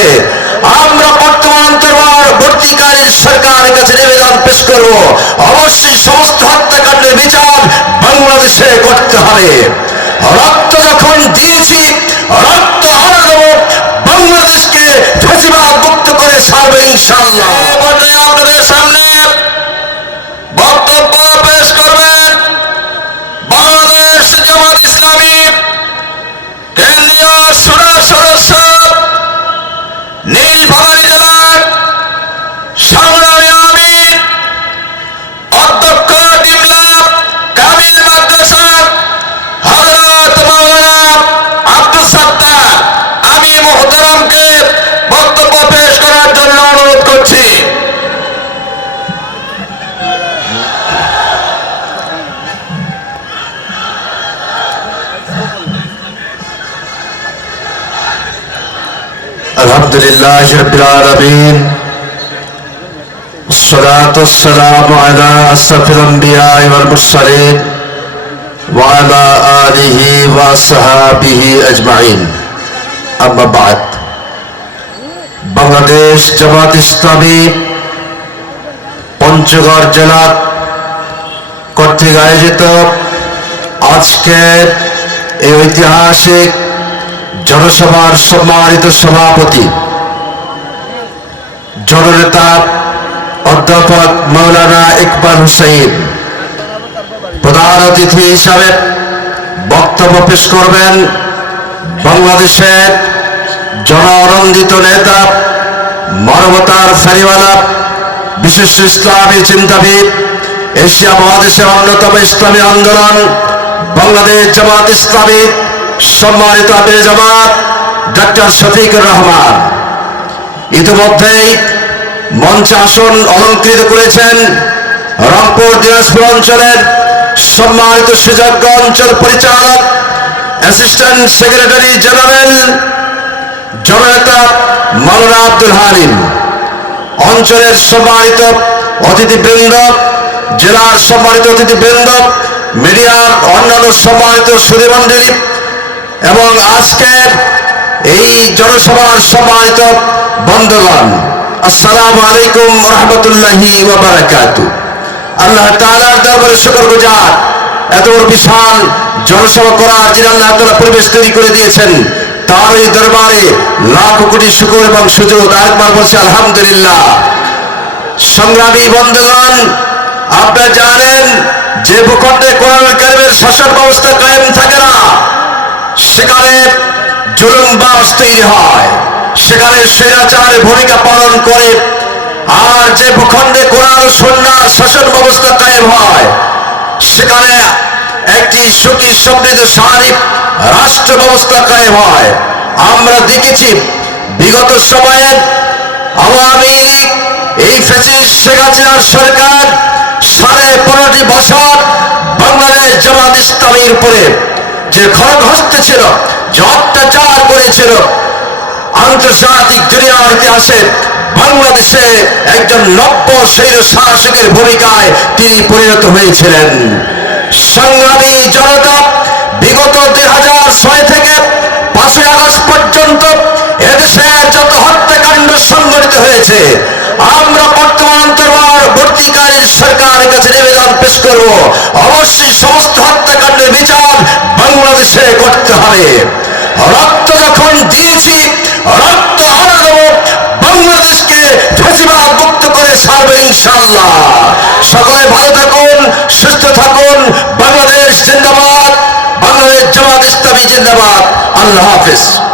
হয়েছে আমরা বর্তমান অন্তর্বর্তীকালীন সরকারের কাছে নিবেদন পেশ করব। অবশ্যই সমস্ত হত্যাকাণ্ডের বিচার বাংলাদেশে করতে হবে। রক্ত যখন দিয়েছি, রক্ত আরও বাংলাদেশকে ফেসিবাদ মুক্ত করে সারবে ইনশাআল্লাহ। الحمد لله رب العالمين الصلاة والسلام على أشرف الأنبياء والمرسلين وعلى آله وصحابه أجمعين أما بعد বাংলাদেশ জামাত ইসলামী পঞ্চগড় জেলা কর্তৃক আয়োজিত আজকের এই ঐতিহাসিক জনসভার সম্মানিত সভাপতি, জননেতা অধ্যাপক মৌলানা ইকবাল হুসাইন। প্রধান অতিথি হিসাবে বক্তব্য পেশ করবেন বাংলাদেশের জনরঞ্জিত নেতা মানবতার ফেরিওয়ালা, বিশিষ্ট ইসলামী চিন্তাবিদ, এশিয়া মহাদেশের অন্যতম ইসলামী আন্দোলন, বাংলাদেশ জামাত ইসলামী সম্মানিত আমির জামাত ডক্টর শফিকুর রহমান। ইতিমধ্যেই মঞ্চে আসন অলঙ্কৃত করেছেন রংপুর দিনাজপুর অঞ্চলের সম্মানিত সুযোগ্য অঞ্চল পরিচালক, অ্যাসিস্ট্যান্ট সেক্রেটারি জেনারেল জননেতা মাওলানা আব্দুল হালিম। অঞ্চলের সম্মানিত অতিথিবৃন্দ, জেলার সম্মানিত অতিথিবৃন্দ, মিডিয়ার অন্যান্য সম্মানিত সুধীমণ্ডলী এবং আজকের এই জনসভার সম্মানিত বন্ধুগণ, আসসালামু আলাইকুম রহমতুল্লাহি আল্লাহ তাআলার শুকর গুজার এত বিশাল জনসভা করার যিনি আল্লাহ তাআলা পরিবেশ তৈরি করে দিয়েছেন, তার এই দরবারে লাখ কোটি শুকর এবং সুযোগ আরেকবার বলছি, আলহামদুলিল্লাহ। সংগ্রামী বন্ধুগণ, আপনারা জানেন যে ভূখণ্ডে কোরআন কারিমের শাসন ব্যবস্থা কায়েম থাকে না সেখানে তৈরি হয়। সেখানে স্বৈরাচারের ভূমিকা পালন করে। আর যে ভূখণ্ডে কোরআন সন্ন্যাস শাসন ব্যবস্থা কায়েম হয়, সেখানে একটি সুখী সমৃদ্ধশালী রাষ্ট্র ব্যবস্থা কায়েম হয়। আমরা দেখেছি, বিগত সময়ে আওয়ামী লীগ, এই ফেসিস্ট শেখ হাসিনার সরকার সাড়ে পনেরোটি বছর বাংলাদেশ জামাত ইসলামীর উপরে যে খড়গ হস্তে ছিল যে অত্যাচার করেছিল আন্তর্জাতিক দুনিয়ার ইতিহাসে বাংলাদেশে একজন নব্য শৈর শাসকের ভূমিকায় তিনি পরিণত হয়েছিলেন। সংগ্রামী জনতা বিগত দুই হাজার ছয় থেকে পাঁচই আগস্ট পর্যন্ত এদেশে যত হত্যাকাণ্ড সংঘটিত হয়েছে, আমরা বর্তমান অন্তর্বর্তীকালীন সরকারের কাছে নিবেদন পেশ করব। অবশ্যই সমস্ত বাংলাদেশে করতে হবে। রক্ত যখন দিয়েছি, রক্ত আরও দেব বাংলাদেশকে ফেসিবাদ মুক্ত করে ছাড়বে ইনশাল্লাহ সকলে ভালো থাকুন, সুস্থ থাকুন। বাংলাদেশ জিন্দাবাদ, বাংলাদেশ জামাত ইসলামী জিন্দাবাদ। আল্লাহ হাফিজ।